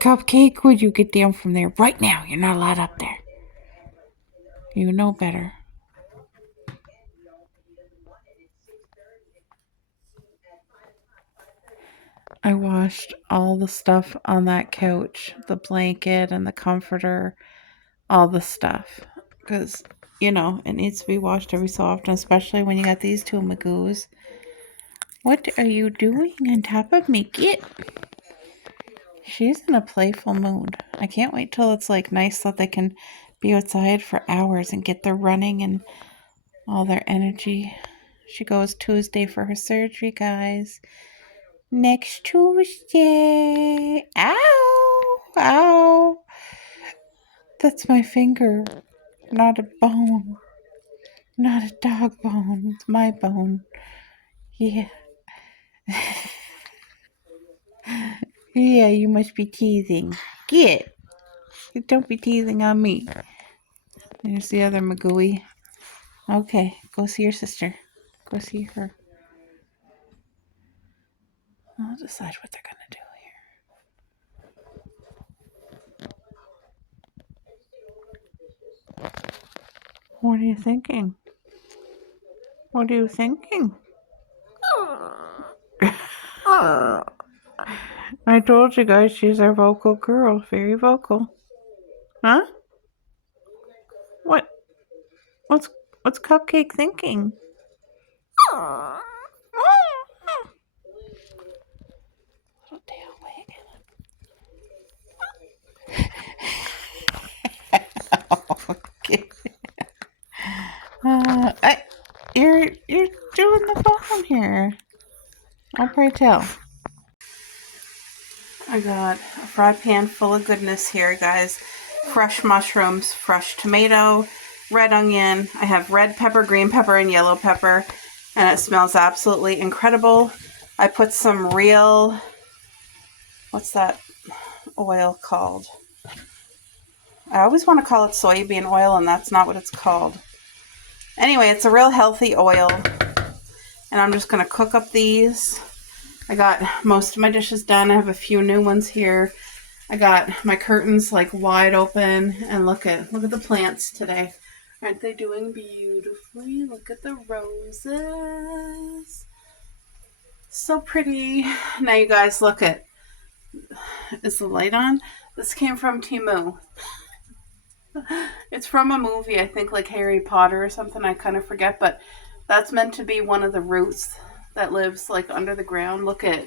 Cupcake, would you get down from there right now? You're not allowed up there. You know better. I washed all the stuff on that couch, the blanket and the comforter, all the stuff. Because, you know, it needs to be washed every so often, especially when you got these two magoos. What are you doing on top of me? Get! She's in a playful mood. I can't wait till it's like nice so they can be outside for hours and get their running and all their energy. She goes Tuesday for her surgery, guys. Next Tuesday. Ow! Ow! That's my finger. Not a bone. Not a dog bone. It's my bone. Yeah. Yeah, you must be teasing. Get! Don't be teasing on me. There's the other Magooey. Okay, go see your sister. Go see her. I'll decide what they're gonna do here. What are you thinking? What are you thinking? I told you guys she's our vocal girl. Very vocal. Huh? What? What's Cupcake thinking? Little tail wagging. Okay. You're doing the bottom here. I'll pray tell. I got a fry pan full of goodness here, guys. Fresh mushrooms, fresh tomato, red onion. I have red pepper, green pepper, and yellow pepper, and it smells absolutely incredible. I put some real, what's that oil called? I always want to call it soybean oil, and that's not what it's called. Anyway, it's a real healthy oil, and I'm just going to cook up these. I got most of my dishes done. I have a few new ones here. I got my curtains like wide open, and look at the plants today. Aren't they doing beautifully? Look at the roses. So pretty. Now you guys look at, is the light on? This came from Temu. It's from a movie, I think like Harry Potter or something. I kind of forget, but that's meant to be one of the roots that lives like under the ground. Look at,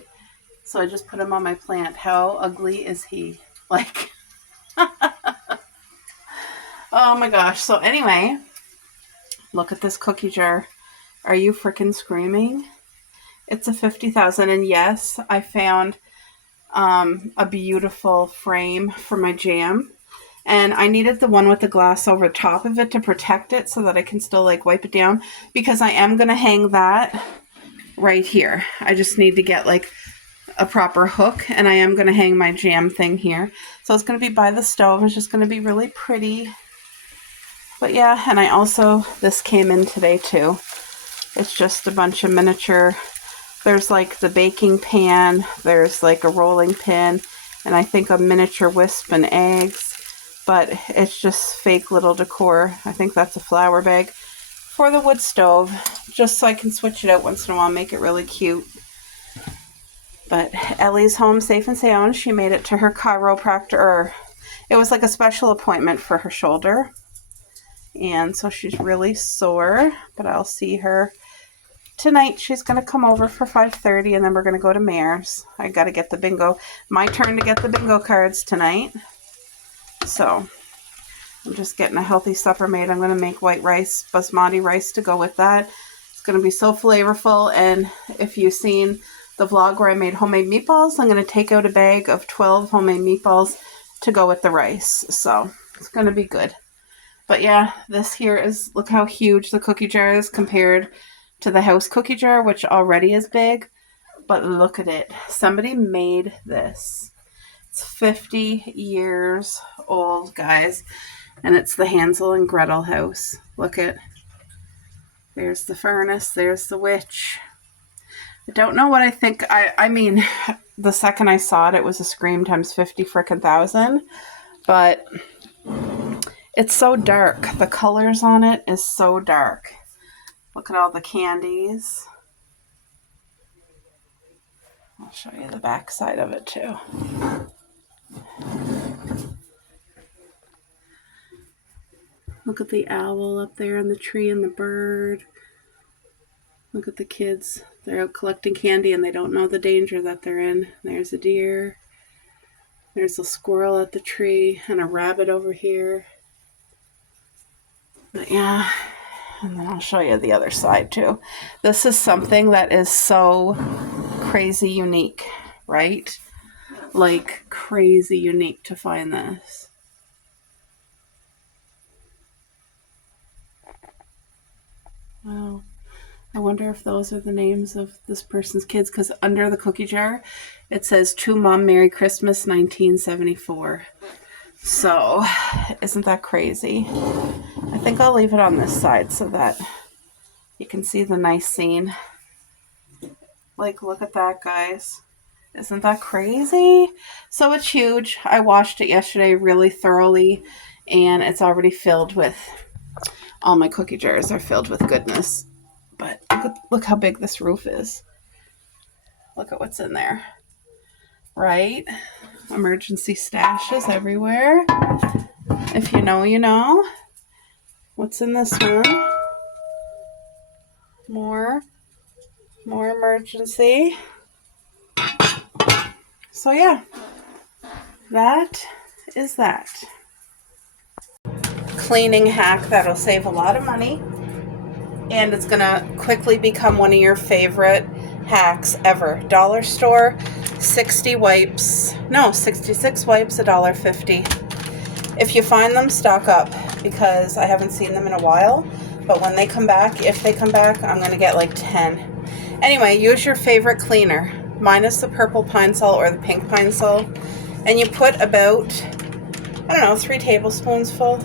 so I just put him on my plant. How ugly is he? Like, oh my gosh. So anyway, look at this cookie jar. Are you freaking screaming? It's a 50,000, and yes, I found a beautiful frame for my jam. And I needed the one with the glass over top of it to protect it so that I can still like wipe it down, because I am going to hang that right here. I just need to get like a proper hook, and I am going to hang my jam thing here. So it's going to be by the stove. It's just going to be really pretty. But yeah, and I also, this came in today too. It's just a bunch of miniature. There's like the baking pan. There's like a rolling pin, and I think a miniature wisp and eggs. But it's just fake little decor. I think that's a flour bag for the wood stove, just so I can switch it out once in a while, make it really cute. But Ellie's home safe and sound. She made it to her chiropractor, or it was like a special appointment for her shoulder. And so she's really sore, but I'll see her tonight. She's going to come over for 5:30, and then we're going to go to Mayor's. I got to get the bingo. My turn to get the bingo cards tonight. So I'm just getting a healthy supper made. I'm going to make white rice, basmati rice to go with that. It's going to be so flavorful. And if you've seen the vlog where I made homemade meatballs, I'm going to take out a bag of 12 homemade meatballs to go with the rice. So it's going to be good. But yeah, this here is, look how huge the cookie jar is compared to the house cookie jar, which already is big. But look at it. Somebody made this. It's 50 years old, guys. And it's the Hansel and Gretel house. Look at, there's the furnace, there's the witch. I don't know what I think. I mean, the second I saw it, it was a scream times 50 frickin' thousand. But it's so dark. The colors on it is so dark. Look at all the candies. I'll show you the back side of it too. Look at the owl up there in the tree and the bird. Look at the kids. They're out collecting candy and they don't know the danger that they're in. There's a deer. There's a squirrel at the tree and a rabbit over here. But yeah, and then I'll show you the other side too. This is something that is so crazy unique, right? Like crazy unique to find this. Wow. I wonder if those are the names of this person's kids, because under the cookie jar, it says, "To Mom, Merry Christmas, 1974. So, isn't that crazy? I think I'll leave it on this side so that you can see the nice scene. Like, look at that, guys. Isn't that crazy? So it's huge. I washed it yesterday really thoroughly, and it's already filled with, all my cookie jars are filled with goodness. But look how big this roof is. Look at what's in there. Right? Emergency stashes everywhere. If you know, you know. What's in this one? More emergency. So yeah, that is that. Cleaning hack that'll save a lot of money. And it's going to quickly become one of your favorite hacks ever. Dollar store, 66 wipes, $1.50. If you find them, stock up, because I haven't seen them in a while. But when they come back, if they come back, I'm going to get like 10. Anyway, use your favorite cleaner, minus the purple pine sol or the pink pine sol. And you put about, 3 tablespoons full.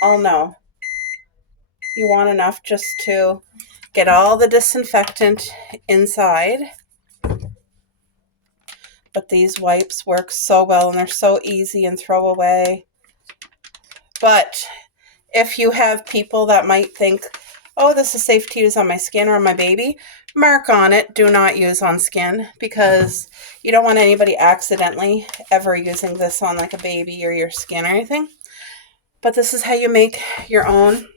Oh no. You want enough just to get all the disinfectant inside. But these wipes work so well, and they're so easy and throw away. But if you have people that might think, oh, this is safe to use on my skin or on my baby, mark on it, do not use on skin, because you don't want anybody accidentally ever using this on like a baby or your skin or anything. But this is how you make your own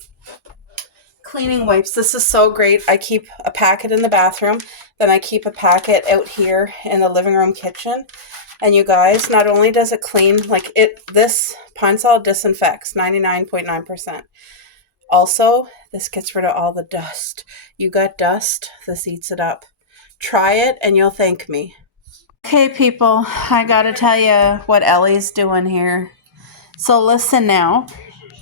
cleaning wipes. This is so great. I keep a packet in the bathroom, then I keep a packet out here in the living room kitchen. And you guys, not only does it clean, this Pine Sol disinfects 99.9%. Also, this gets rid of all the dust. You got dust, this eats it up. Try it and you'll thank me. Okay, people, I gotta tell you what Ellie's doing here. So listen now.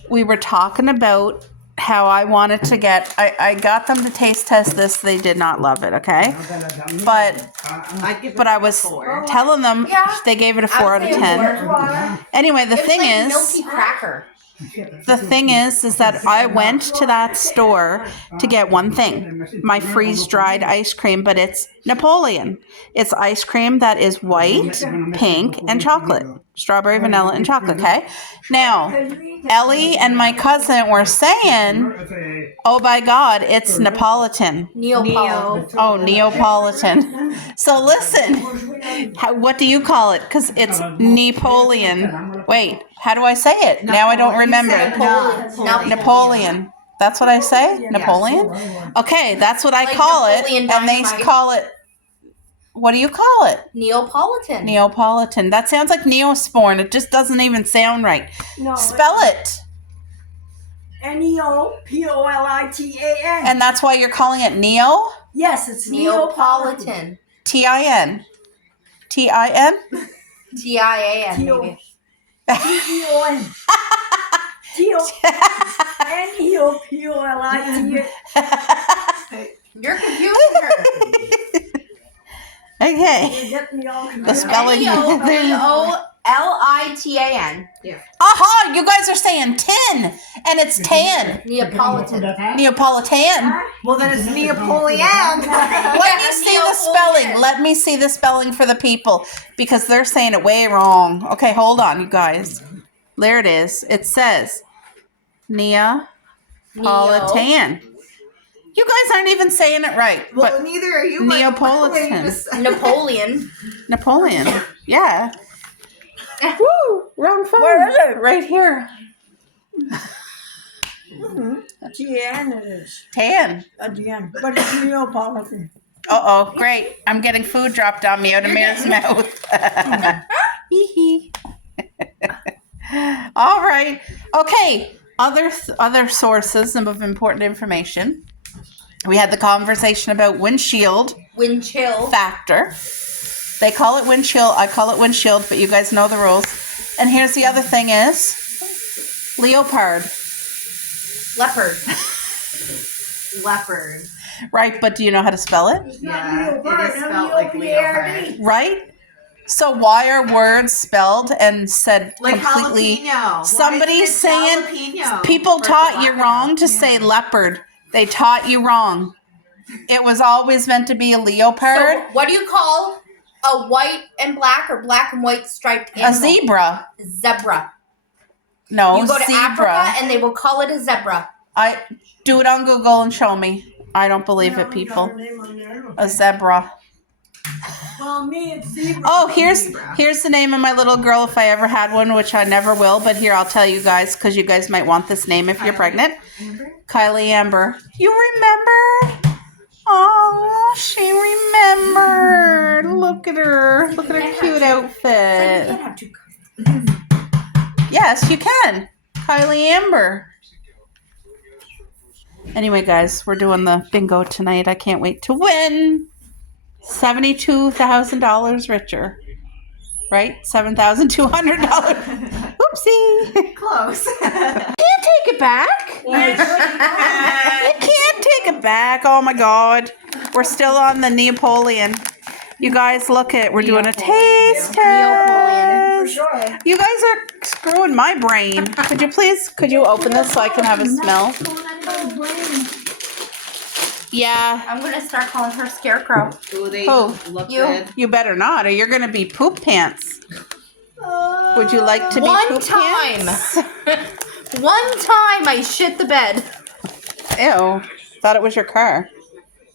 We were talking about how I wanted to get, I got them to taste test this. They did not love it, okay? But I was telling them, they gave it a 4 out of 10. Anyway, the thing is, milky cracker. The thing is that I went to that store to get one thing, my freeze-dried ice cream, but it's Napoleon. It's ice cream that is white, pink, and chocolate. Strawberry, vanilla, and chocolate, okay? Now, Ellie and my cousin were saying, oh, by God, it's Neapolitan. Neapolitan. So listen, what do you call it? Because it's Napoleon. Wait, how do I say it? Now I don't remember. Napoleon. That's what I say? Napoleon? Okay, that's what I call it. And they call it, what do you call it? Neapolitan. That sounds like Neosporin. It just doesn't even sound right. No, spell it. Neopolitan. And that's why you're calling it Neo? Yes, it's Neapolitan. Tin. TIAN. TEON. N-E-O-P-O-L-I-T. You're confusing her. Okay. Get me all The spelling. Neopolitan. Aha! You guys are saying tin, and it's tan. Neapolitan. Neapolitan. Well, then it's Neapolitan. Let me see the spelling. Let me see the spelling for the people because they're saying it way wrong. Okay, hold on, you guys. There it is. It says Neapolitan. You guys aren't even saying it right. Well, But neither are you. Neapolitan. Napoleon. Napoleon. Yeah. Woo! Wrong phone. Where is it? Right here. T-N it is. Tan. At the end. But it's Neapolitan. Uh-oh, great. I'm getting food dropped on me out of Mare's mouth. Hee hee. All right. Okay. Other sources of important information. We had the conversation about windshield Wind chill. factor. They call it wind chill. I call it windshield, but you guys know the rules. And here's the other thing is leopard. Leopard. Leopard. Right, but do you know how to spell it? It's not Yeah, Leopard, it is spelled like L-E-O-P-A-R-D. Right? So why are words spelled and said Like completely? jalapeno. Somebody's saying jalapeno people for taught you jalapeno. wrong to say leopard. They taught you wrong. It was always meant to be a leopard, So, what do you call a white and black or black and white striped a animal? zebra. Zebra. No, You go to zebra. Africa and they will call it a zebra. I do it on Google and show me. I don't believe it, people. A zebra. Well, me, it's zebra. Oh, Zebra. here's the name of my little girl if I ever had one, which I never will. But here, I'll tell you guys because you guys might want this name if you're pregnant. Kylie Amber. You remember? Oh, she remembered. Look at her. Look at her cute outfit. You can't have two Yes, you can. Kylie Amber. Anyway, guys, we're doing the bingo tonight. I can't wait to win. $72,000 richer. Right? $7,200. Oopsie. Close. Can't take it back. You can't take it back. Oh my God. We're still on the Neapolitan. You guys, look at, we're doing a taste For test. sure. You guys are screwing my brain. Could you open this so I can have a smell? Yeah. I'm going to start calling her Scarecrow. Ooh, they Who? look You. good. You better not, or you're going to be poop pants. Would you like to be One poop time. pants? One time I shit the bed. Ew. Thought it was your car.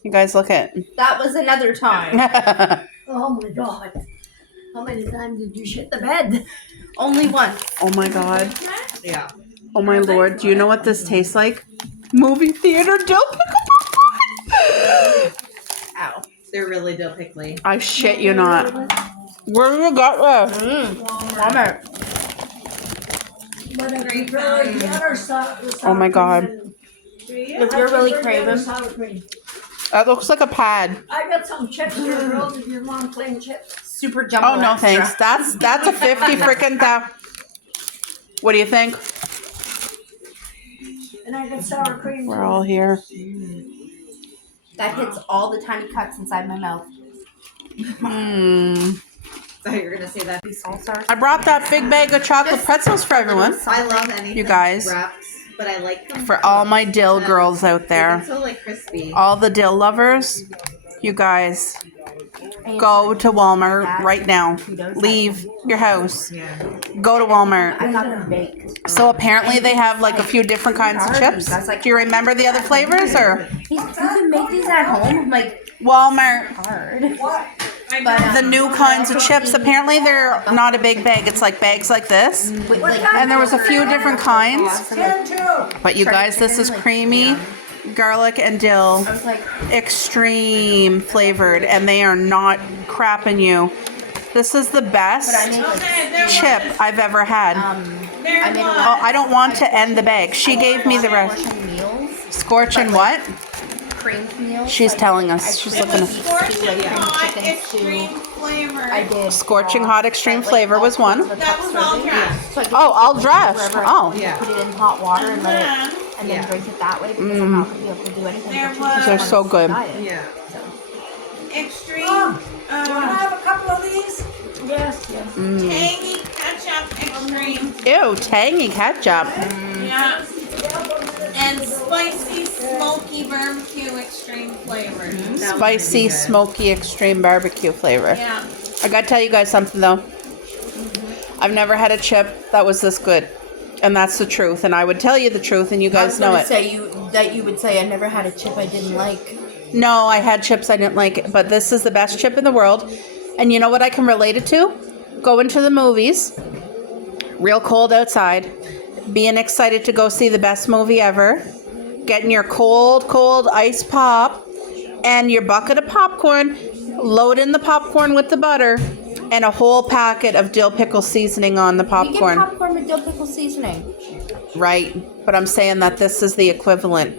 You guys look at. That was another time. Oh my God. How many times did you shit the bed? Only once. Oh my God. Yeah. Oh my Lord. Do you know what this tastes like? Movie theater dill pickle. Ow. They're really dill pickly. I shit you not. Where do you got this? Walmart. But I prefer the other sour Oh my God. cream. If you're really craving. Sour cream. That looks like a pad. I got some chips here, girls, if you want plain chips. Super jumbo Oh no, extra. thanks. That's a 50 freaking thou. What do you think? And I got sour cream. We're too. all here. That hits all the tiny cuts inside my mouth. thought you were gonna say that. These salsa. I brought that big bag of chocolate pretzels for everyone. I love anything You guys. wrapped, but I like them For all my dill cooked. girls out They're there. so like crispy. All the dill lovers. You guys, go to Walmart right now. Leave your house. Yeah. Go to Walmart. I got them baked. So apparently they have like a few different kinds of chips. Do you remember the other flavors or You can make these at home. I'm like, Walmart? hard. What? But, The new kinds of chips. Apparently they're not a big bag. It's like bags like this. with, like, And there was a few different kinds. 10-2. But you guys, this is creamy garlic and dill. I was like, Extreme flavored, and they are not crapping you. This is the but I best made like, chip I've ever had. I made a Oh, I don't want to end the bag. She gave me the rest. portion meals. Scorch and what? creamed meals. She's like, telling I us. She's creamed looking. beef At, stew, I creamed Hot chicken stew. extreme flavor. I did Scorching hot extreme like, flavor was all one. kinds of That cup was all serving. dressed. So I get Oh, to all take it dressed. wherever I Oh. want. Yeah. Put it in hot water and let Yeah. it, and then Yeah. drink it that way because I'm not gonna be able to do anything. There for 2 was- weeks They're on so a good. diet. Yeah. Extreme. Wanna have a couple of these? Yes. Tangy ketchup extreme. Ew, tangy ketchup. Yeah. And spicy smoky barbecue extreme flavor. That Spicy, would be good. smoky, extreme barbecue flavor. Yeah. I gotta tell you guys something though. I've never had a chip that was this good. And that's the truth. And I would tell you the truth and you I guys was know gonna it. say you would say I never had a chip I didn't like. No, I had chips I didn't like, but this is the best chip in the world. And you know what I can relate it to? Going to the movies, real cold outside, being excited to go see the best movie ever, getting your cold ice pop, and your bucket of popcorn, loading the popcorn with the butter, and a whole packet of dill pickle seasoning on the You get popcorn. popcorn with dill pickle seasoning. Right, but I'm saying that this is the equivalent.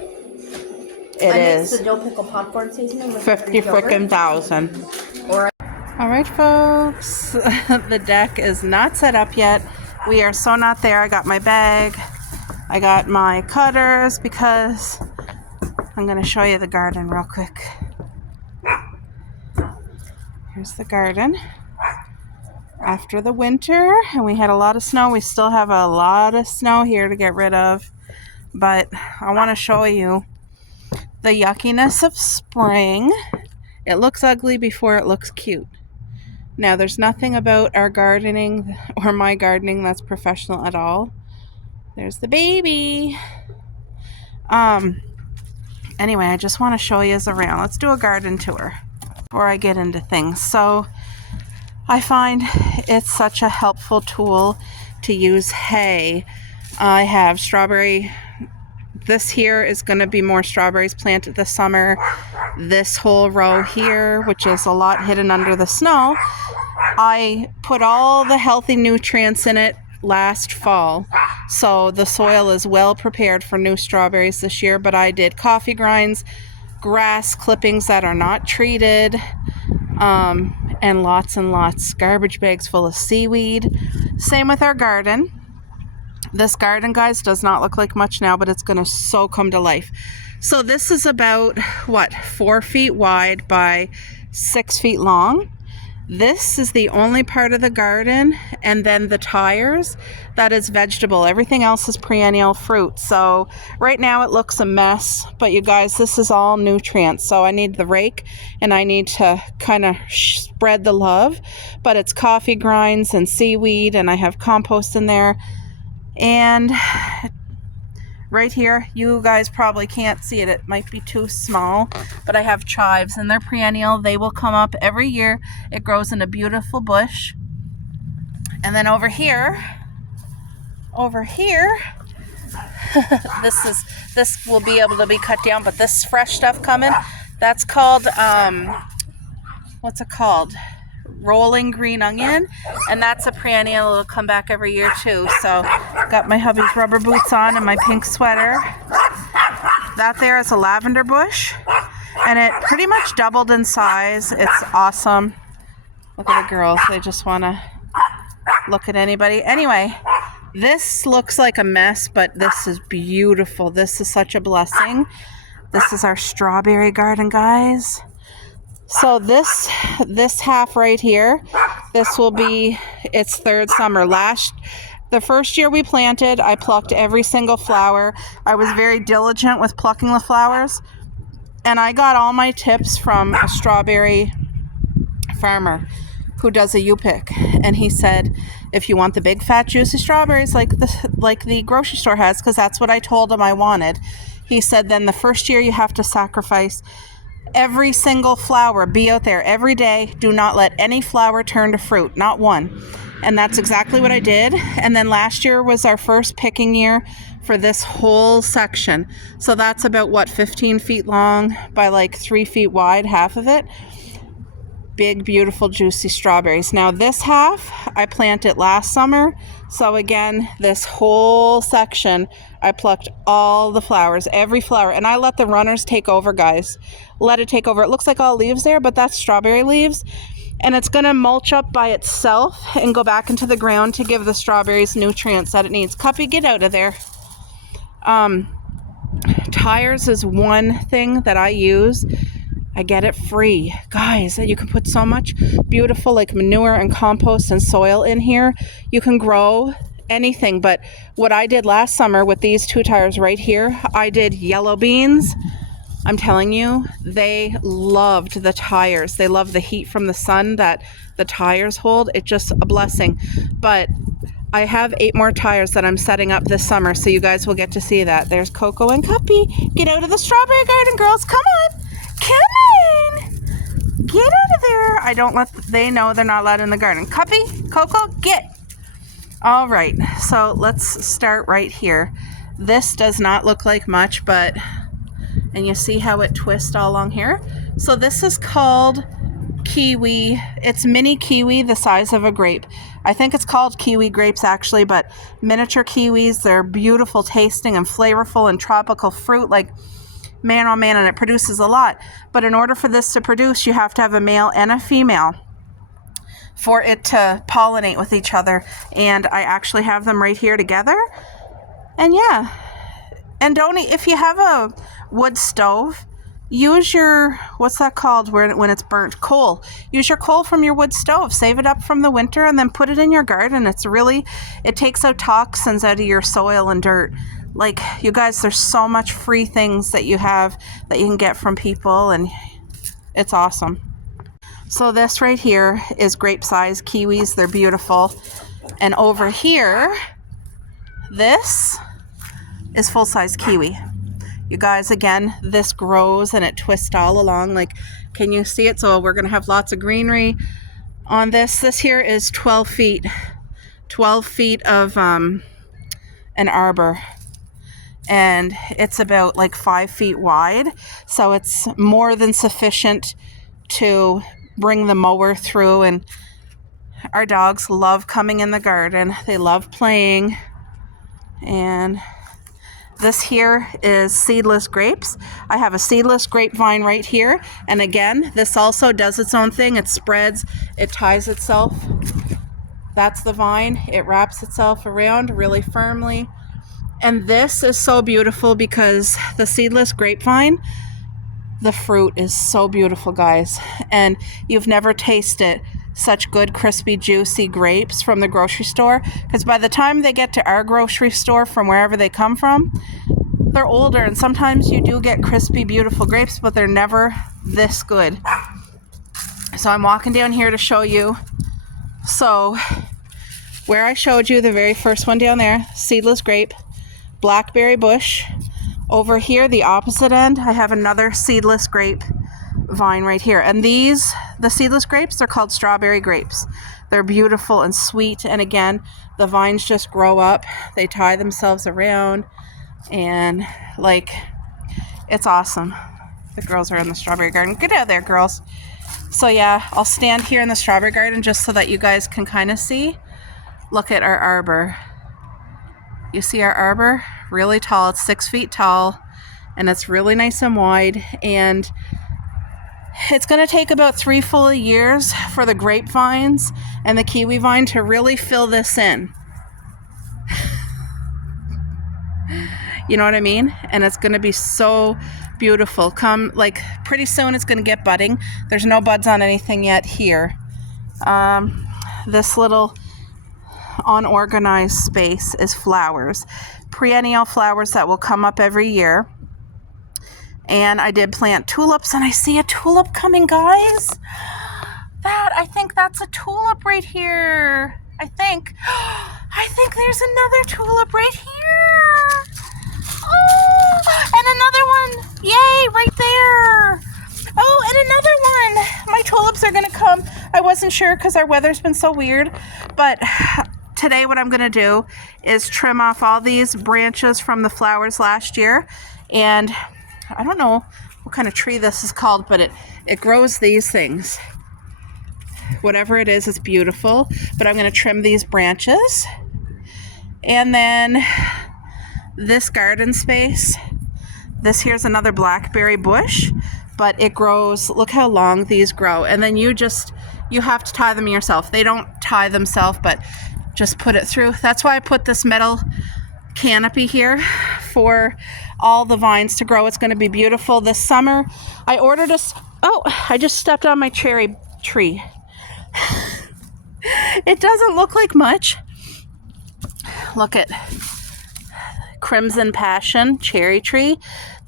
It I mix is the dill pickle popcorn seasoning with 50 Greek yogurt. frickin' thousand. Or All right, folks, the deck is not set up yet. We are so not there. I got my bag. I got my cutters because I'm going to show you the garden real quick. Here's the garden. After the winter, and we had a lot of snow. We still have a lot of snow here to get rid of. But I want to show you the yuckiness of spring. It looks ugly before it looks cute. Now, there's nothing about our gardening or my gardening that's professional at all. There's the baby. Anyway, I just want to show you around. Let's do a garden tour before I get into things. So, I find it's such a helpful tool to use hay. I have strawberry. This here is going to be more strawberries planted this summer. This whole row here, which is a lot hidden under the snow, I put all the healthy nutrients in it last fall. So the soil is well prepared for new strawberries this year, but I did coffee grinds, grass clippings that are not treated, and lots garbage bags full of seaweed. Same with our garden. This garden, guys, does not look like much now, but it's going to so come to life. So this is about, 4 feet wide by 6 feet long. This is the only part of the garden, and then the tires, that is vegetable. Everything else is perennial fruit. So right now it looks a mess, but you guys, this is all nutrients. So I need the rake, and I need to kind of spread the love. But it's coffee grinds and seaweed, and I have compost in there. And right here, you guys probably can't see it. It might be too small, but I have chives, and they're perennial. They will come up every year. It grows in a beautiful bush. And then over here, this will be able to be cut down, but this fresh stuff coming, that's called, what's it called? Rolling green onion, and that's a perennial. It'll come back every year too. So got my hubby's rubber boots on and my pink sweater. That there is a lavender bush, and it pretty much doubled in size. It's awesome. Look at the girls, they just want to look at anybody. Anyway, this looks like a mess, but this is beautiful. This is such a blessing. This is our strawberry garden, guys. So this half right here, this will be its third summer. The first year we planted, I plucked every single flower. I was very diligent with plucking the flowers, and I got all my tips from a strawberry farmer who does a U-pick, and he said, if you want the big fat juicy strawberries like the grocery store has, because that's what I told him I wanted, he said, then the first year you have to sacrifice every single flower. Be out there every day. Do not let any flower turn to fruit, not one. And that's exactly what I did. And then last year was our first picking year for this whole section. So that's about 15 feet long by 3 feet wide, half of it. Big, beautiful, juicy strawberries. Now this half I planted last summer. So again, this whole section I plucked all the flowers, every flower, and I let the runners take over, guys. Let it take over. It looks like all leaves there, but that's strawberry leaves. And it's going to mulch up by itself and go back into the ground to give the strawberries nutrients that it needs. Cuppy, get out of there. Tires is one thing that I use. I get it free. Guys, you can put so much beautiful like manure and compost and soil in here. You can grow anything. But what I did last summer with these 2 tires right here, I did yellow beans. I'm telling you, they loved the tires. They love the heat from the sun that the tires hold. It's just a blessing. But I have 8 more tires that I'm setting up this summer, so you guys will get to see that. There's Coco and Cuppy. Get out of the strawberry garden, girls. Come on. Come on. Get out of there. I don't let they know they're not allowed in the garden. Cuppy, Coco, get. All right, so let's start right here. This does not look like much, but, and you see how it twists all along here? So this is called kiwi. It's mini kiwi, the size of a grape. I think it's called kiwi grapes actually, but miniature kiwis. They're beautiful tasting and flavorful and tropical fruit. Like, man, oh man, and it produces a lot. But in order for this to produce, you have to have a male and a female for it to pollinate with each other. And I actually have them right here together. And yeah, and don't, if you have a wood stove, use your, what's that called when it's burnt? Coal. Use your coal from your wood stove. Save it up from the winter and then put it in your garden. It's really, it takes out toxins out of your soil and dirt. Like, you guys, there's so much free things that you have that you can get from people, and it's awesome. So this right here is grape size kiwis. They're beautiful. And over here, this is full size kiwi. You guys, again, this grows and it twists all along. Like, can you see it? So we're going to have lots of greenery on this. This here is 12 feet. 12 feet of an arbor. And it's about like 5 feet wide. So it's more than sufficient to bring the mower through. And our dogs love coming in the garden. They love playing. And this here is seedless grapes. I have a seedless grapevine right here. And again, this also does its own thing. It spreads, it ties itself. That's the vine. It wraps itself around really firmly. And this is so beautiful because the seedless grapevine, the fruit is so beautiful, guys. And you've never tasted such good, crispy, juicy grapes from the grocery store. Because by the time they get to our grocery store from wherever they come from, they're older. And sometimes you do get crispy, beautiful grapes, but they're never this good. So I'm walking down here to show you. So where I showed you the very first one down there, seedless grape, blackberry bush. Over here, the opposite end, I have another seedless grape vine right here. And these, the seedless grapes, they're called strawberry grapes. They're beautiful and sweet. And again, the vines just grow up. They tie themselves around. And like, it's awesome. The girls are in the strawberry garden. Get out of there, girls. So yeah, I'll stand here in the strawberry garden just so that you guys can kind of see. Look at our arbor. You see our arbor? Really tall. It's 6 feet tall. And it's really nice and wide. And it's going to take about 3 full years for the grapevines and the kiwi vine to really fill this in. You know what I mean? And it's going to be so beautiful. Come, like, pretty soon it's going to get budding. There's no buds on anything yet here. This little unorganized space is flowers. Perennial flowers that will come up every year. And I did plant tulips, and I see a tulip coming, guys. I think that's a tulip right here. I think there's another tulip right here. Oh, and another one. Yay, right there. Oh, and another one. My tulips are going to come. I wasn't sure because our weather's been so weird. But today what I'm going to do is trim off all these branches from the flowers last year. And I don't know what kind of tree this is called, but it grows these things. Whatever it is, it's beautiful. But I'm going to trim these branches. And then this garden space, this here's another blackberry bush, but it grows, look how long these grow. And then you have to tie them yourself. They don't tie themselves, but just put it through. That's why I put this metal canopy here for all the vines to grow. It's going to be beautiful this summer. I ordered I just stepped on my cherry tree. It doesn't look like much. Look at Crimson Passion cherry tree.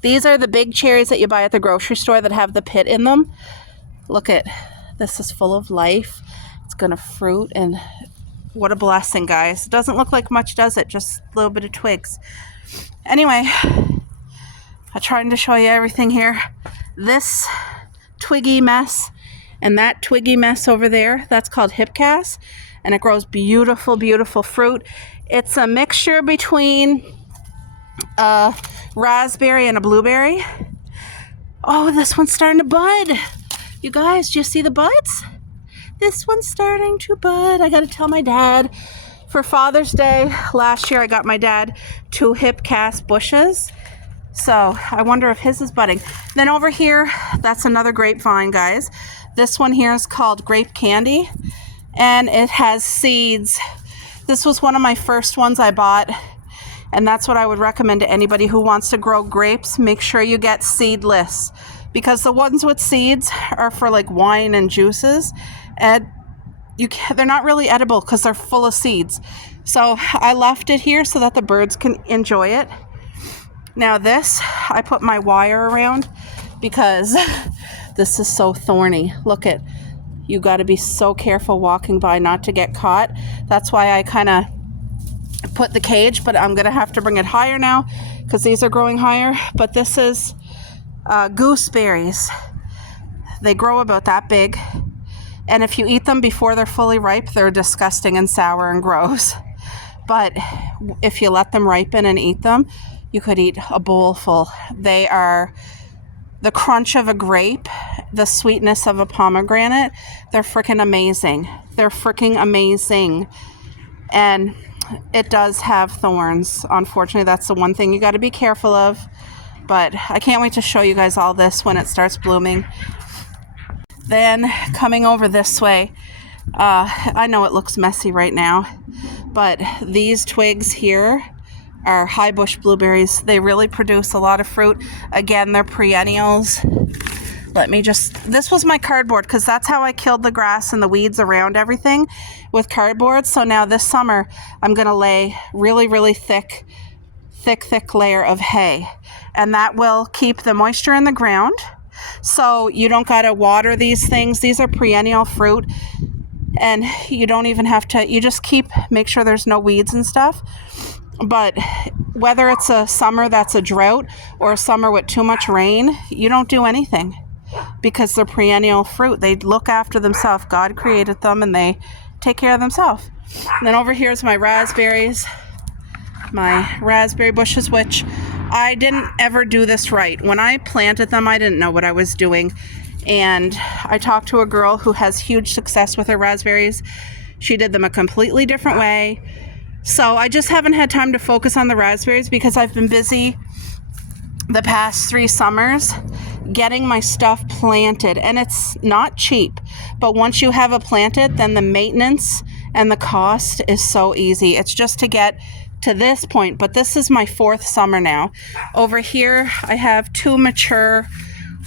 These are the big cherries that you buy at the grocery store that have the pit in them. Look at this, is full of life. It's gonna fruit, and what a blessing, guys. It doesn't look like much, does it? Just a little bit of twigs. Anyway, I'm trying to show you everything here. This twiggy mess and that twiggy mess over there, that's called Hipcas, and it grows beautiful, beautiful fruit. It's a mixture between a raspberry and a blueberry. Oh, this one's starting to bud. You guys, do you see the buds? This one's starting to bud. I gotta tell my dad. For Father's Day last year, I got my dad 2 Hipcas bushes. So I wonder if his is budding. Then over here, that's another grapevine, guys. This one here is called Grape Candy, and it has seeds. This was one of my first ones I bought, and that's what I would recommend to anybody who wants to grow grapes. Make sure you get seedless, because the ones with seeds are for like wine and juices, and they're not really edible because they're full of seeds. So I left it here so that the birds can enjoy it. Now this, I put my wire around because this is so thorny. Look at, you got to be so careful walking by not to get caught. That's why I kind of put the cage, but I'm going to have to bring it higher now because these are growing higher. But this is gooseberries. They grow about that big. And if you eat them before they're fully ripe, they're disgusting and sour and gross. But if you let them ripen and eat them, you could eat a bowl full. They are the crunch of a grape, the sweetness of a pomegranate. They're freaking amazing. They're freaking amazing. And it does have thorns. Unfortunately, that's the one thing you got to be careful of. But I can't wait to show you guys all this when it starts blooming. Then coming over this way, I know it looks messy right now, but these twigs here are high bush blueberries. They really produce a lot of fruit. Again, they're perennials. This was my cardboard because that's how I killed the grass and the weeds around everything with cardboard. So now this summer, I'm going to lay really, really thick layer of hay, and that will keep the moisture in the ground. So you don't got to water these things. These are perennial fruit, and you don't even have to, you just make sure there's no weeds and stuff. But whether it's a summer that's a drought or a summer with too much rain, you don't do anything because they're perennial fruit. They look after themselves. God created them and they take care of themselves. And then over here is my raspberries, my raspberry bushes, which I didn't ever do this right. When I planted them, I didn't know what I was doing. And I talked to a girl who has huge success with her raspberries. She did them a completely different way. So I just haven't had time to focus on the raspberries because I've been busy the past 3 summers getting my stuff planted. And it's not cheap, but once you have it planted, then the maintenance and the cost is so easy. It's just to get to this point, but this is my 4th summer now. Over here, I have 2 mature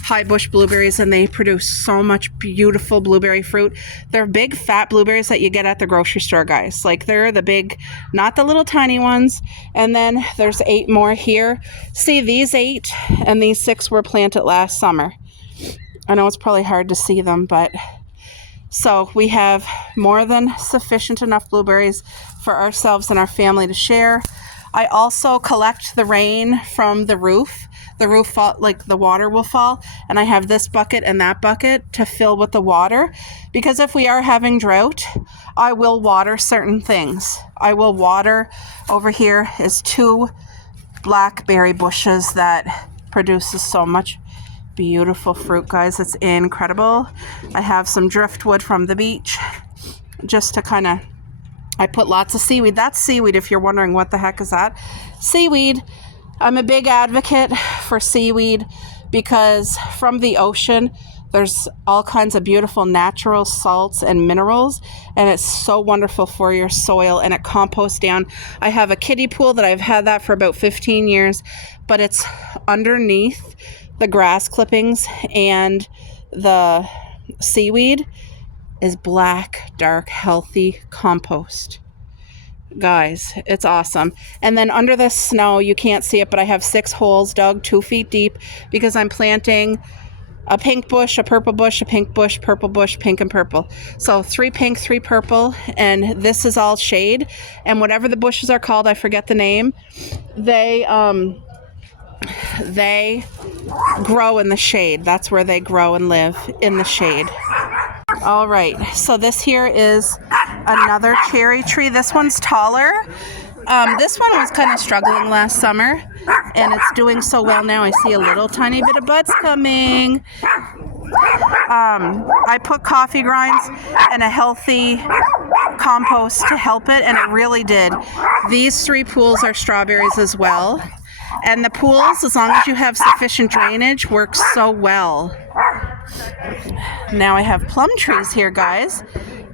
high bush blueberries, and they produce so much beautiful blueberry fruit. They're big fat blueberries that you get at the grocery store, guys. Like, they're the big, not the little tiny ones. And then there's 8 more here. See, these 8 and these 6 were planted last summer. I know it's probably hard to see them, but so we have more than sufficient enough blueberries for ourselves and our family to share. I also collect the rain from the roof. The roof, like the water will fall, and I have this bucket and that bucket to fill with the water, because if we are having drought, I will water certain things. I will water, over here is 2 blackberry bushes that produces so much beautiful fruit, guys. It's incredible. I have some driftwood from the beach just to kind of, I put lots of seaweed. That's seaweed, if you're wondering what the heck is that. Seaweed. I'm a big advocate for seaweed because from the ocean, there's all kinds of beautiful natural salts and minerals, and it's so wonderful for your soil, and it composts down. I have a kiddie pool that I've had that for about 15 years, but it's underneath the grass clippings, and the seaweed is black, dark, healthy compost. Guys, it's awesome. And then under the snow, you can't see it, but I have 6 holes dug 2 feet deep because I'm planting a pink bush, a purple bush, a pink bush, purple bush, pink and purple. So 3 pink, 3 purple, and this is all shade. And whatever the bushes are called, I forget the name, they grow in the shade. That's where they grow and live, in the shade. All right, so this here is another cherry tree. This one's taller. This one was kind of struggling last summer, and it's doing so well now. I see a little tiny bit of buds coming. I put coffee grinds and a healthy compost to help it, and it really did. These 3 pools are strawberries as well. And the pools, as long as you have sufficient drainage, work so well. Now I have plum trees here, guys.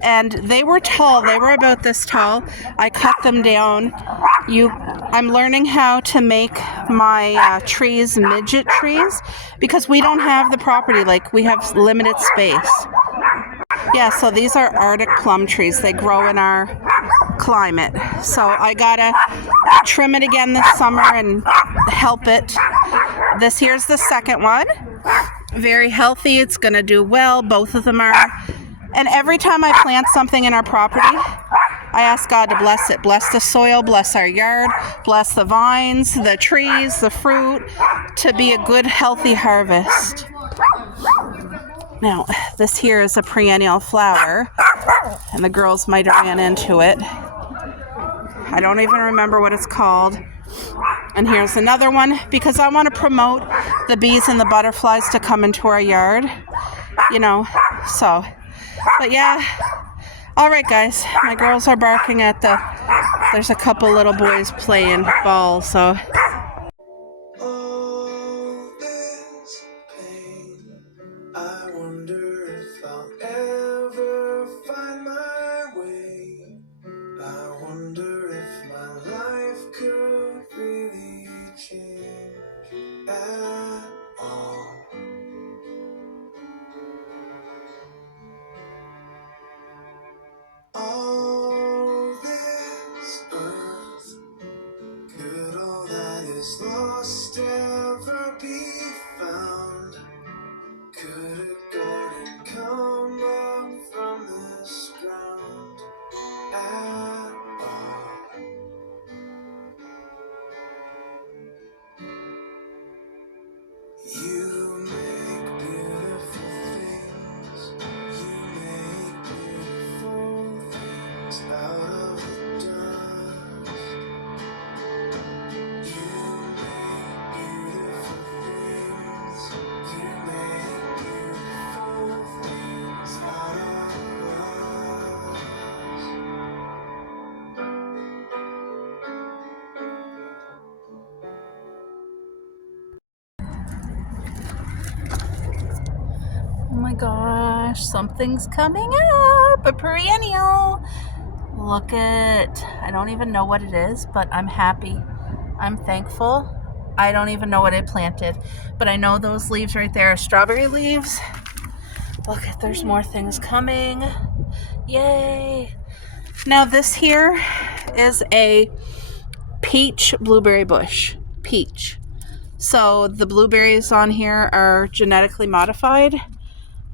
And they were tall. They were about this tall. I cut them down. I'm learning how to make my trees midget trees because we don't have the property. Like, we have limited space. Yeah, so these are Arctic plum trees. They grow in our climate. So I gotta trim it again this summer and help it. This here's the second one. Very healthy. It's gonna do well. Both of them are. And every time I plant something in our property, I ask God to bless it. Bless the soil, bless our yard, bless the vines, the trees, the fruit, to be a good, healthy harvest. Now, this here is a perennial flower, and the girls might have ran into it. I don't even remember what it's called. And here's another one, because I want to promote the bees and the butterflies to come into our yard, you know, so. But yeah, all right, guys, my girls are barking at there's a couple little boys playing ball, so. All this pain, I wonder if I'll ever find my way. I wonder if my life could really change at all. All this earth, could all that is lost ever be found? Could a garden come up from this ground at all? You make beautiful things. You make beautiful things out of the dust. You make beautiful things. You make beautiful things out of us. Oh my gosh, something's coming up, a perennial. Look it. I don't even know what it is, but I'm happy. I'm thankful. I don't even know what I planted, but I know those leaves right there are strawberry leaves. Look it, there's more things coming. Yay. Now this here is a peach blueberry bush. Peach. So the blueberries on here are genetically modified,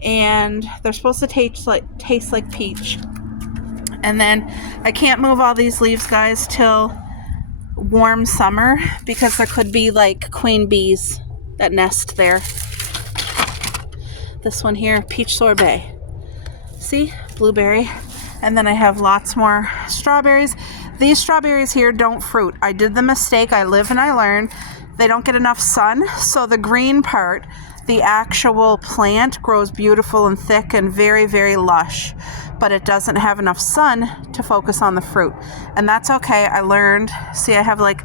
and they're supposed to taste like peach. And then I can't move all these leaves, guys, till warm summer because there could be like queen bees that nest there. This one here, peach sorbet. See, blueberry. And then I have lots more strawberries. These strawberries here don't fruit. I did the mistake. I live and I learn. They don't get enough sun, so the green part, the actual plant, grows beautiful and thick and very, very lush, but it doesn't have enough sun to focus on the fruit. And that's okay. I learned. See, I have like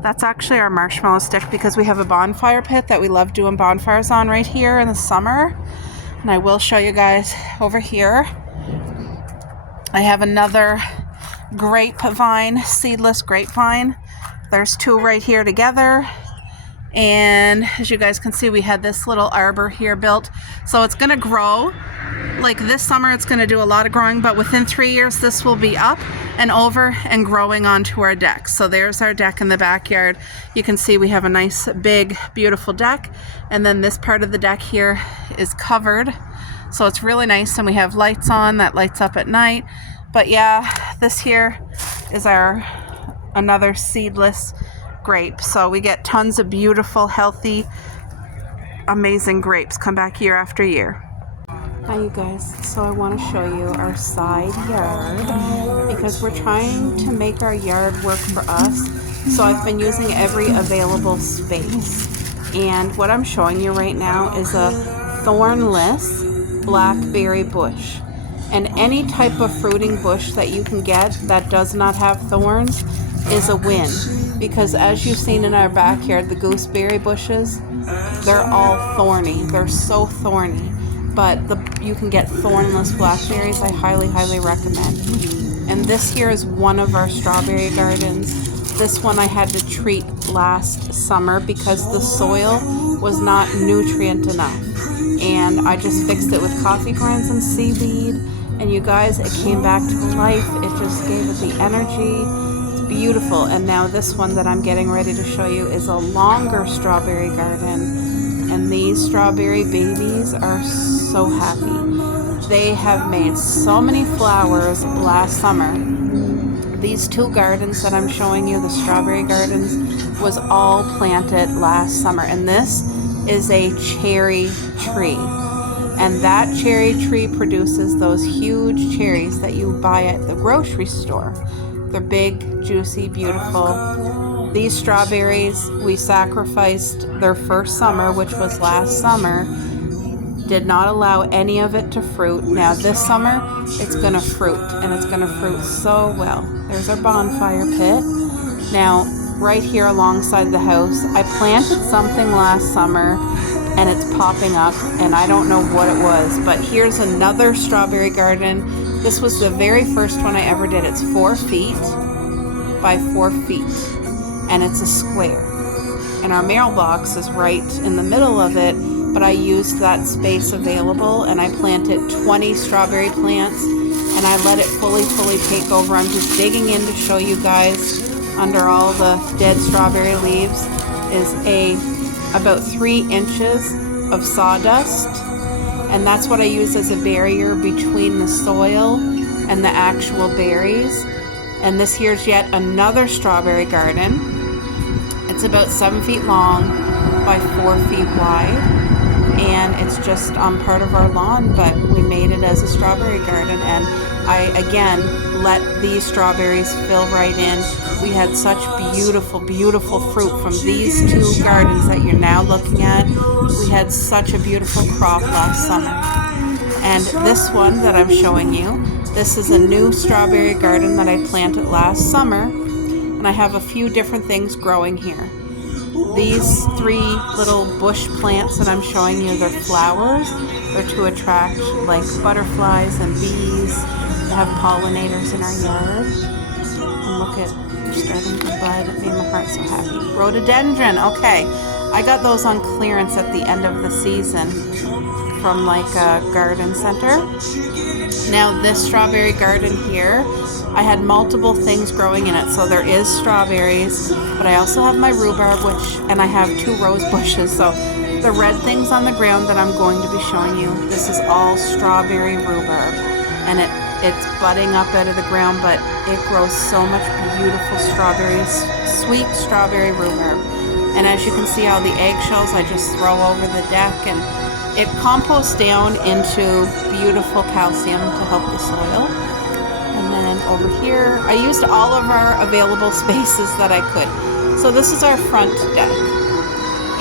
That's actually our marshmallow stick because we have a bonfire pit that we love doing bonfires on right here in the summer. And I will show you guys over here. I have another grapevine, seedless grapevine. There's two right here together. And as you guys can see, we had this little arbor here built. So it's going to grow. Like this summer, it's going to do a lot of growing, but within 3 years, this will be up and over and growing onto our deck. So there's our deck in the backyard. You can see we have a nice, big, beautiful deck. And then this part of the deck here is covered. So it's really nice. And we have lights on that lights up at night. But yeah, this here is our another seedless grape. So we get tons of beautiful, healthy, amazing grapes come back year after year. Hi you guys, so I want to show you our side yard because we're trying to make our yard work for us. So I've been using every available space. And what I'm showing you right now is a thornless blackberry bush. And any type of fruiting bush that you can get that does not have thorns is a win. Because as you've seen in our backyard, the gooseberry bushes, they're all thorny. They're so thorny. But you can get thornless blackberries. I highly, highly recommend. And this here is one of our strawberry gardens. This one I had to treat last summer because the soil was not nutrient enough. And I just fixed it with coffee grounds and seaweed. And you guys, it came back to life. It just gave it the energy. It's beautiful. And now this one that I'm getting ready to show you is a longer strawberry garden. And these strawberry babies are so happy. They have made so many flowers last summer. These two gardens that I'm showing you, the strawberry gardens, was all planted last summer. And this is a cherry tree. And that cherry tree produces those huge cherries that you buy at the grocery store. They're big, juicy, beautiful. These strawberries, we sacrificed their first summer, which was last summer. Did not allow any of it to fruit. Now this summer, it's going to fruit, and it's going to fruit so well. There's our bonfire pit. Now, right here alongside the house, I planted something last summer, and it's popping up, and I don't know what it was. But here's another strawberry garden. This was the very first one I ever did. It's 4 feet by 4 feet. And it's a square. And our mailbox is right in the middle of it, but I used that space available and I planted 20 strawberry plants and I let it fully take over. I'm just digging in to show you guys under all the dead strawberry leaves is about 3 inches of sawdust. And that's what I use as a barrier between the soil and the actual berries. And this here's yet another strawberry garden. It's about 7 feet long by 4 feet wide, and it's just on part of our lawn, but we made it as a strawberry garden, and I, again, let these strawberries fill right in. We had such beautiful, beautiful fruit from these 2 gardens that you're now looking at. We had such a beautiful crop last summer. And this one that I'm showing you, this is a new strawberry garden that I planted last summer. And I have a few different things growing here. These 3 little bush plants that I'm showing you, they're flowers. They're to attract like butterflies and bees. We have pollinators in our yard. And look at, they're starting to bud. It made my heart so happy. Rhododendron, okay. I got those on clearance at the end of the season from like a garden center. Now this strawberry garden here, I had multiple things growing in it. So there is strawberries, but I also have my rhubarb, and I have 2 rose bushes. So the red things on the ground that I'm going to be showing you, this is all strawberry rhubarb. And it's budding up out of the ground, but it grows so much beautiful strawberries, sweet strawberry rhubarb. And as you can see, all the eggshells I just throw over the deck, and it composts down into beautiful calcium to help the soil. And then over here, I used all of our available spaces that I could. So this is our front deck.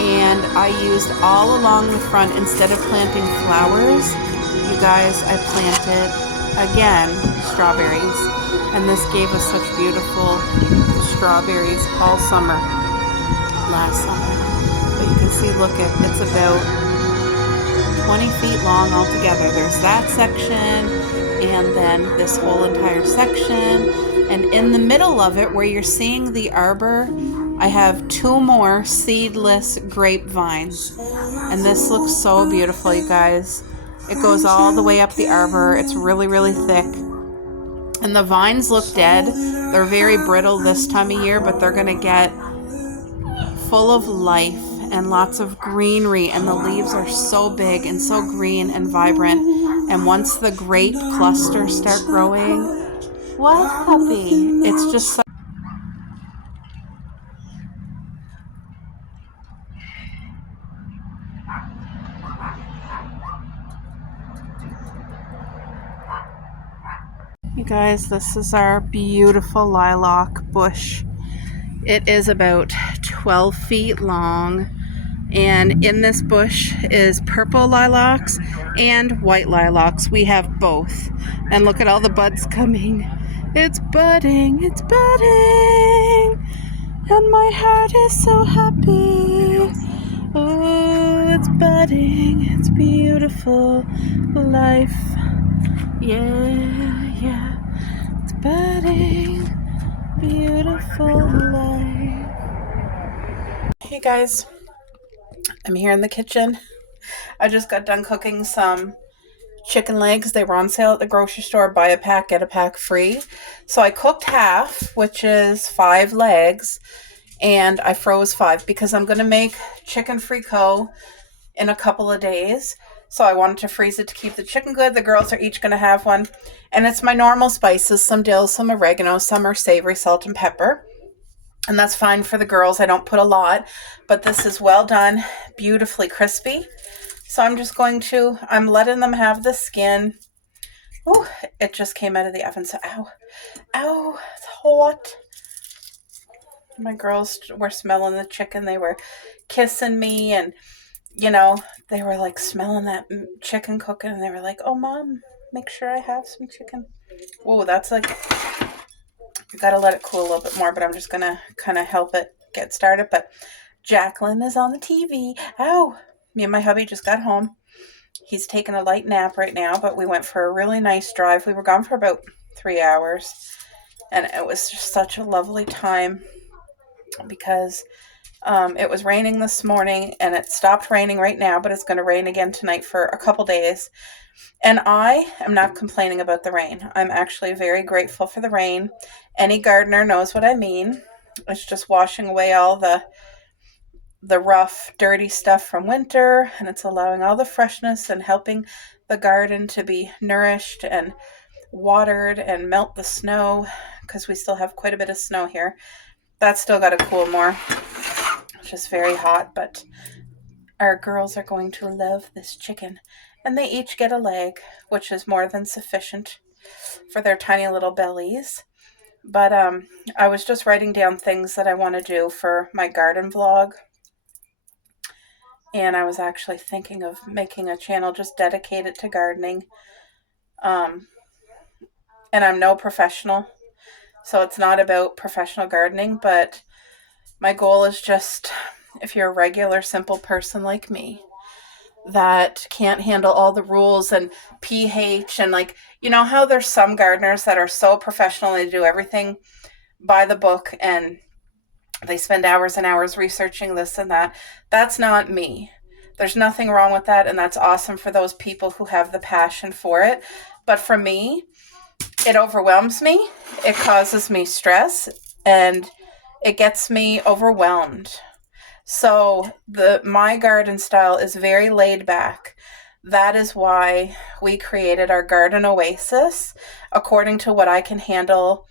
And I used all along the front, instead of planting flowers, you guys, I planted, again, strawberries. And this gave us such beautiful strawberries all summer. last summer. But you can see, look, it's about 20 feet long altogether. There's that section, and then this whole entire section. And in the middle of it, where you're seeing the arbor, I have 2 more seedless grapevines. And this looks so beautiful, you guys. It goes all the way up the arbor. It's really, really thick. And the vines look dead. They're very brittle this time of year, but they're going to get full of life and lots of greenery. And the leaves are so big and so green and vibrant. And once the grape clusters start growing, what, puppy? It's just so You guys, this is our beautiful lilac bush. It is about 12 feet long, and in this bush is purple lilacs and white lilacs. We have both. And look at all the buds coming. It's budding, and my heart is so happy. Oh, it's budding, it's beautiful life. Yeah, it's budding, beautiful life. Hey guys, I'm here in the kitchen. I just got done cooking some chicken legs. They were on sale at the grocery store. Buy a pack, get a pack free. So I cooked half, which is 5 legs, and I froze 5 because I'm going to make chicken frico in a couple of days. So I wanted to freeze it to keep the chicken good. The girls are each going to have one. And it's my normal spices, some dill, some oregano, some are savory, salt, and pepper. And that's fine for the girls. I don't put a lot. But this is well done, beautifully crispy. So I'm letting them have the skin. Ooh, it just came out of the oven. So, ow, it's hot. My girls were smelling the chicken. They were kissing me, and they were like smelling that chicken cooking, and they were like, "Oh, Mom, make sure I have some chicken." Whoa, that's like, you gotta let it cool a little bit more, but I'm just gonna kind of help it get started. But Jacqueline is on the TV. Ow! Me and my hubby just got home. He's taking a light nap right now, but we went for a really nice drive. We were gone for about 3 hours, and it was just such a lovely time because it was raining this morning, and it stopped raining right now, but it's going to rain again tonight for a couple days. And I am not complaining about the rain. I'm actually very grateful for the rain. Any gardener knows what I mean. It's just washing away all the rough, dirty stuff from winter, and it's allowing all the freshness and helping the garden to be nourished and watered and melt the snow, because we still have quite a bit of snow here. That's still got to cool more. It's just very hot, but our girls are going to love this chicken. And they each get a leg, which is more than sufficient for their tiny little bellies. But I was just writing down things that I want to do for my garden vlog. And I was actually thinking of making a channel just dedicated to gardening. And I'm no professional, so it's not about professional gardening, but my goal is just, if you're a regular, simple person like me that can't handle all the rules and pH and how there's some gardeners that are so professional, they do everything by the book and they spend hours and hours researching this and that. That's not me. There's nothing wrong with that, and that's awesome for those people who have the passion for it. But for me, it overwhelms me. It causes me stress, and it gets me overwhelmed. So my garden style is very laid back. That is why we created our garden oasis, according to what I can handle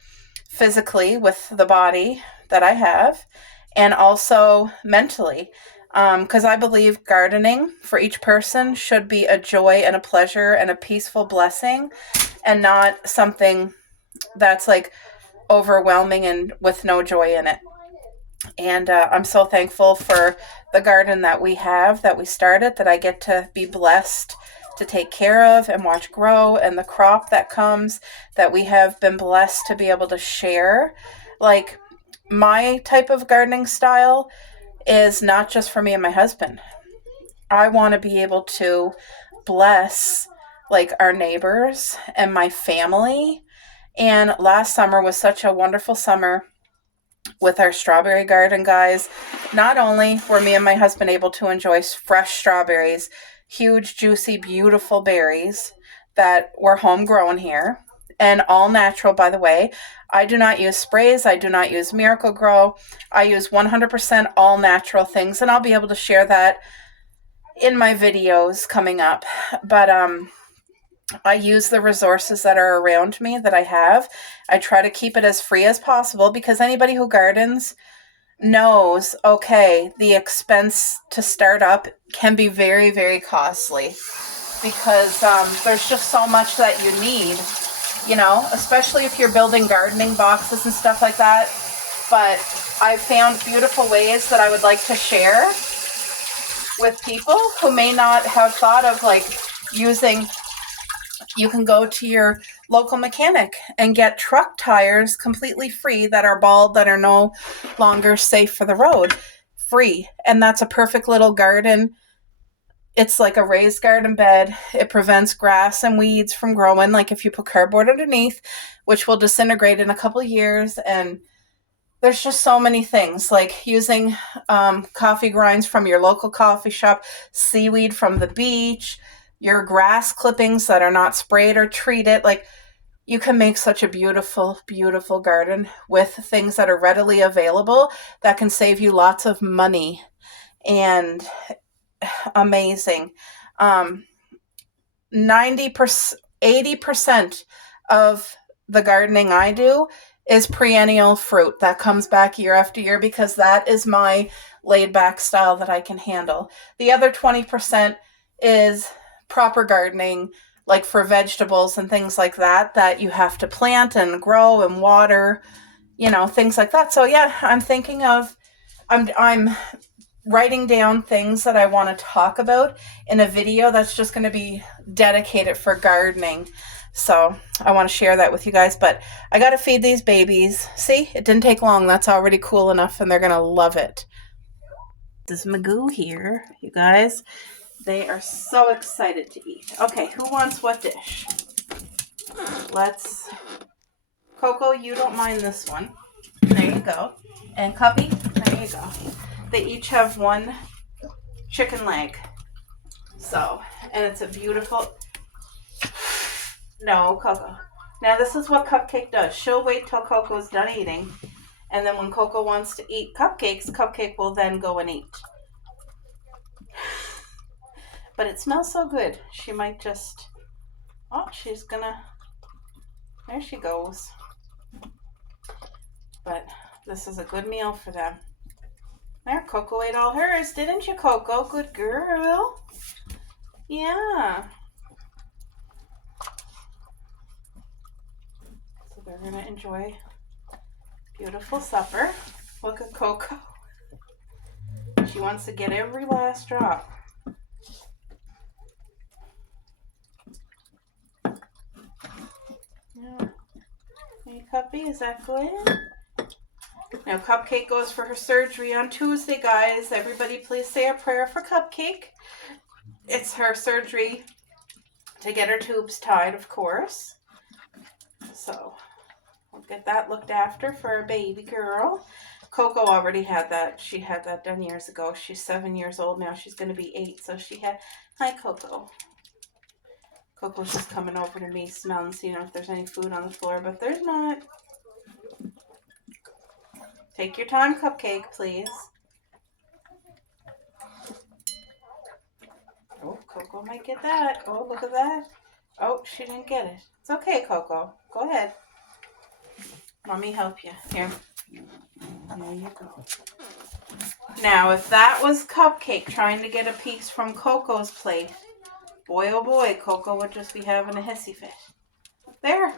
physically with the body that I have, and also mentally. Because I believe gardening for each person should be a joy and a pleasure and a peaceful blessing, and not something that's overwhelming and with no joy in it. And I'm so thankful for the garden that we have, that we started, that I get to be blessed to take care of and watch grow, and the crop that comes that we have been blessed to be able to share. My type of gardening style is not just for me and my husband. I want to be able to bless like our neighbors and my family. And last summer was such a wonderful summer with our strawberry garden, guys. Not only were me and my husband able to enjoy fresh strawberries, huge, juicy, beautiful berries that were homegrown here and all natural, by the way. I do not use sprays. I do not use Miracle-Gro. I use 100% all natural things, and I'll be able to share that in my videos coming up. But I use the resources that are around me that I have. I try to keep it as free as possible because anybody who gardens knows, okay, the expense to start up can be very, very costly because there's just so much that you need, you know, especially if you're building gardening boxes and stuff like that. But I've found beautiful ways that I would like to share with people who may not have thought of like using. You can go to your local mechanic and get truck tires completely free that are bald, that are no longer safe for the road, free. And that's a perfect little garden. It's like a raised garden bed. It prevents grass and weeds from growing, like if you put cardboard underneath, which will disintegrate in a couple of years. And there's just so many things, like using coffee grinds from your local coffee shop, seaweed from the beach, your grass clippings that are not sprayed or treated. Like, you can make such a beautiful, beautiful garden with things that are readily available that can save you lots of money. And amazing. 80% of the gardening I do is perennial fruit that comes back year after year because that is my laid back style that I can handle. The other 20% is proper gardening, like for vegetables and things like that, that you have to plant and grow and water, you know, things like that. So yeah, I'm thinking of, I'm writing down things that I want to talk about in a video that's just going to be dedicated for gardening. So I want to share that with you guys, but I got to feed these babies. See, it didn't take long. That's already cool enough and they're going to love it. This is Magoo here, you guys. They are so excited to eat. Okay, who wants what dish? Let's... Coco, you don't mind this one. There you go. And Cuppy, there you go. They each have one chicken leg. So, and it's a beautiful... No, Coco. Now this is what Cupcake does. She'll wait till Coco's done eating. And then when Coco wants to eat cupcakes, Cupcake will then go and eat. But it smells so good. She might just... Oh, she's gonna... There she goes. But this is a good meal for them. There, Coco ate all hers, didn't you, Coco? Good girl. Yeah. So they're gonna enjoy beautiful supper. Look at Coco. She wants to get every last drop. Yeah. Hey, Cuppy, is that good? Now, Cupcake goes for her surgery on Tuesday, guys. Everybody please say a prayer for Cupcake. It's her surgery to get her tubes tied, of course. So, we'll get that looked after for our baby girl. Coco already had that. She had that done years ago. She's 7 years old now. She's going to be 8. So she had... Hi, Coco. Coco's just coming over to me, smelling, seeing if there's any food on the floor, but there's not. Take your time, Cupcake, please. Oh, Coco might get that. Oh, look at that. Oh, she didn't get it. It's okay, Coco. Go ahead. Mommy help you. Here. There you go. Now, if that was Cupcake trying to get a piece from Coco's plate, boy, oh boy, Coco would just be having a hissy fit. There.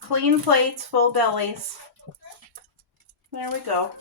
Clean plates, full bellies. There we go.